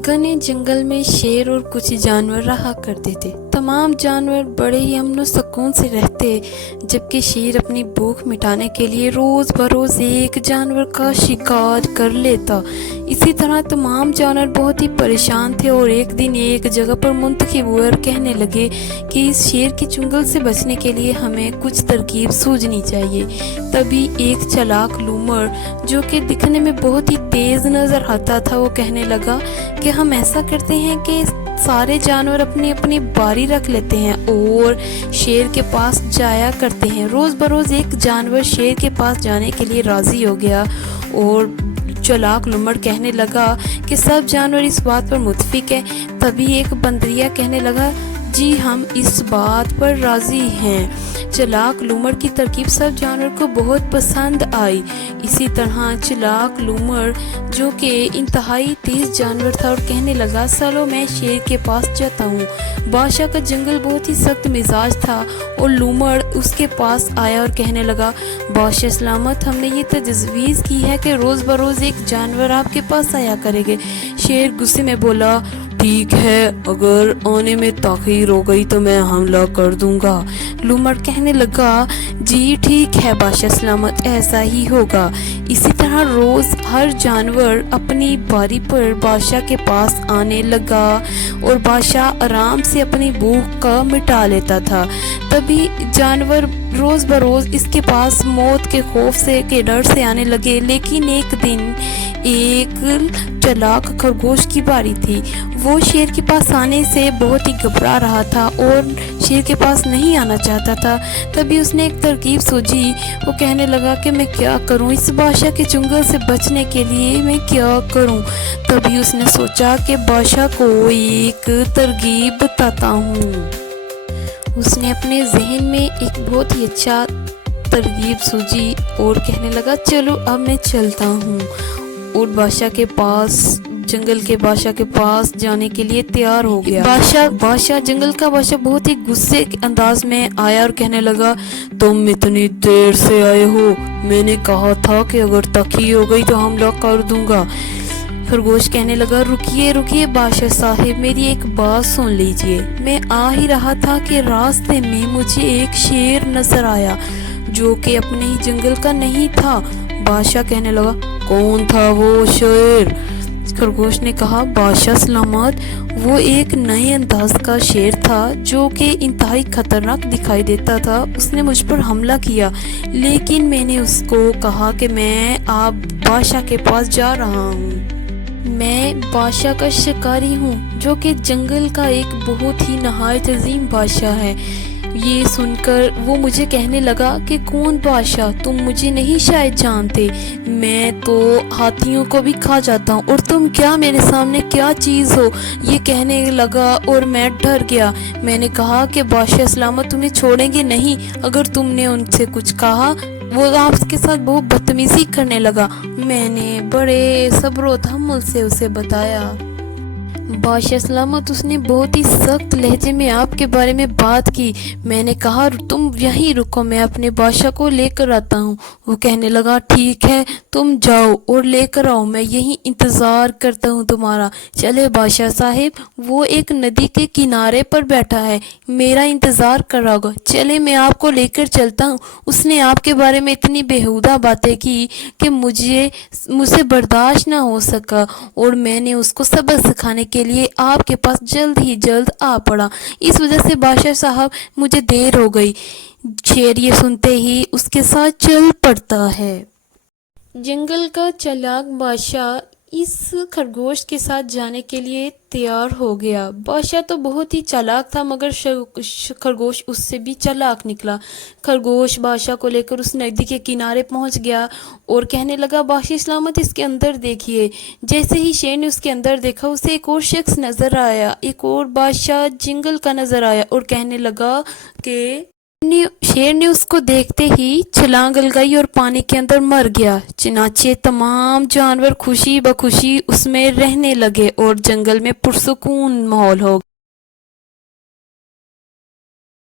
घने जंगल में शेर और कुछ जानवर रहा करते थे। तमाम जानवर बड़े ही अमन सुकून से रहते, जबकि शेर अपनी भूख मिटाने के लिए रोज बरोज एक जानवर का शिकार कर लेता। इसी तरह तमाम जानवर बहुत ही परेशान थे और एक दिन एक जगह पर मुंतखब हुए और कहने लगे कि इस शेर के चुंगल से बचने के लिए हमें कुछ तरकीब सूझनी चाहिए। तभी एक चालाक लूमड़, जो कि दिखने में बहुत ही तेज नजर आता था, वो कहने लगा कि हम ऐसा करते हैं कि सारे जानवर अपनी अपनी बारी रख लेते हैं और शेर के पास जाया करते हैं। रोज बरोज एक जानवर शेर के पास जाने के लिए राजी हो गया और चालाक लूमड़ कहने लगा कि सब जानवर इस बात पर मुत्फिक है। तभी एक बंदरिया कहने लगा, जी हम इस बात पर राजी हैं। चालाक लूमड़ की तरकीब सब जानवर को बहुत पसंद आई। इसी तरह चालाक लूमड़, जो कि इंतहाई तेज जानवर था, और कहने लगा, चलो मैं शेर के पास जाता हूँ। बादशाह का जंगल बहुत ही सख्त मिजाज था और लूमड़ उसके पास आया और कहने लगा, बादशाह सलामत, हमने ये तजवीज़ की है कि रोज़ बरोज़ एक जानवर आपके पास आया करेंगे। शेर गुस्से में बोला, ठीक है, अगर आने में ताख़ीर हो गई तो मैं हमला कर दूंगा। लूमड़ कहने लगा, जी ठीक है बादशाह सलामत, ऐसा ही होगा। इसी तरह रोज हर जानवर अपनी बारी पर बादशाह के पास आने लगा और बादशाह आराम से अपनी भूख का मिटा लेता था। तभी जानवर रोज बरोज इसके पास मौत के खौफ से के डर से आने लगे। लेकिन एक दिन एक चालाक खरगोश की बारी थी। वो शेर के पास आने से बहुत ही घबरा रहा था और शेर के पास नहीं आना चाहता था। तभी उसने एक तरकीब सूझी। वो कहने लगा कि मैं क्या करूं, इस बादशाह के चुंगल से बचने के लिए मैं क्या करूं। तभी उसने सोचा कि बादशाह को एक तरकीब बताता हूं। उसने अपने जहन में एक बहुत ही अच्छा तरकीब सूझी और कहने लगा, चलो अब मैं चलता हूँ। और बादशाह के पास, जंगल के बादशाह के पास जाने के लिए तैयार हो गया। बादशाह जंगल का बादशाह बहुत ही गुस्से के अंदाज में आया और कहने लगा, तुम इतनी देर से आए हो, मैंने कहा था कि अगर ताख़ीर हो गई तो हमला कर दूंगा। खरगोश कहने लगा, रुकिए रुकिए बादशाह साहिब, मेरी एक बात सुन लीजिए। मैं आ ही रहा था कि रास्ते में मुझे एक शेर नजर आया जो कि अपने ही जंगल का नहीं था। बादशाह कहने लगा, कौन था वो शेर? खरगोश ने कहा, बादशाह सलामत, वो एक नए अंदाज का शेर था जो कि इंतहाई खतरनाक दिखाई देता था। उसने मुझ पर हमला किया, लेकिन मैंने उसको कहा कि मैं आप बादशाह के पास जा रहा हूँ। मैं बादशाह का शिकारी हूँ जो कि जंगल का एक बहुत ही नहायत अजीम बादशाह है। ये सुनकर वो मुझे कहने लगा कि कौन बादशाह, तुम मुझे नहीं शायद जानते, मैं तो हाथियों को भी खा जाता हूँ और तुम क्या मेरे सामने क्या चीज़ हो। ये कहने लगा और मैं डर गया। मैंने कहा कि बादशाह सलामत, तुम्हें छोड़ेंगे नहीं। अगर तुमने उनसे कुछ कहा, वो आपके साथ बहुत बदतमीजी करने लगा। मैंने बड़े सब्र व तहम्मुल से उसे बताया। बादशाह सलामत, उसने बहुत ही सख्त लहजे में आपके बारे में बात की। मैंने कहा, तुम यहीं रुको, मैं अपने बादशाह को लेकर आता हूँ। वो कहने लगा, ठीक है, तुम जाओ और लेकर आओ, मैं यहीं इंतज़ार करता हूँ तुम्हारा। चले बादशाह साहिब, वो एक नदी के किनारे पर बैठा है, मेरा इंतज़ार कर रहा होगा, चले मैं आपको लेकर चलता हूँ। उसने आपके बारे में इतनी बेहुदा बातें की कि मुझसे बर्दाश्त ना हो सका और मैंने उसको सबक सिखाने के लिए आपके पास जल्द ही जल्द आ पड़ा। इस वजह से बादशाह साहब मुझे देर हो गई। शेर ये सुनते ही उसके साथ चल पड़ता है। जंगल का चालाक बादशाह इस खरगोश के साथ जाने के लिए तैयार हो गया। बादशाह तो बहुत ही चालाक था, मगर खरगोश उससे भी चालाक निकला। खरगोश बादशाह को लेकर उस नदी के किनारे पहुंच गया और कहने लगा, बादशाह सलामत, इसके अंदर देखिए। जैसे ही शेर ने उसके अंदर देखा, उसे एक और शख्स नजर आया, एक और बादशाह जंगल का नजर आया और कहने लगा कि शेर ने उसको देखते ही छलांग लगाई और पानी के अंदर मर गया। चनाचे तमाम जानवर खुशी बखुशी उसमें रहने लगे और जंगल में पुरसुकून माहौल हो गया।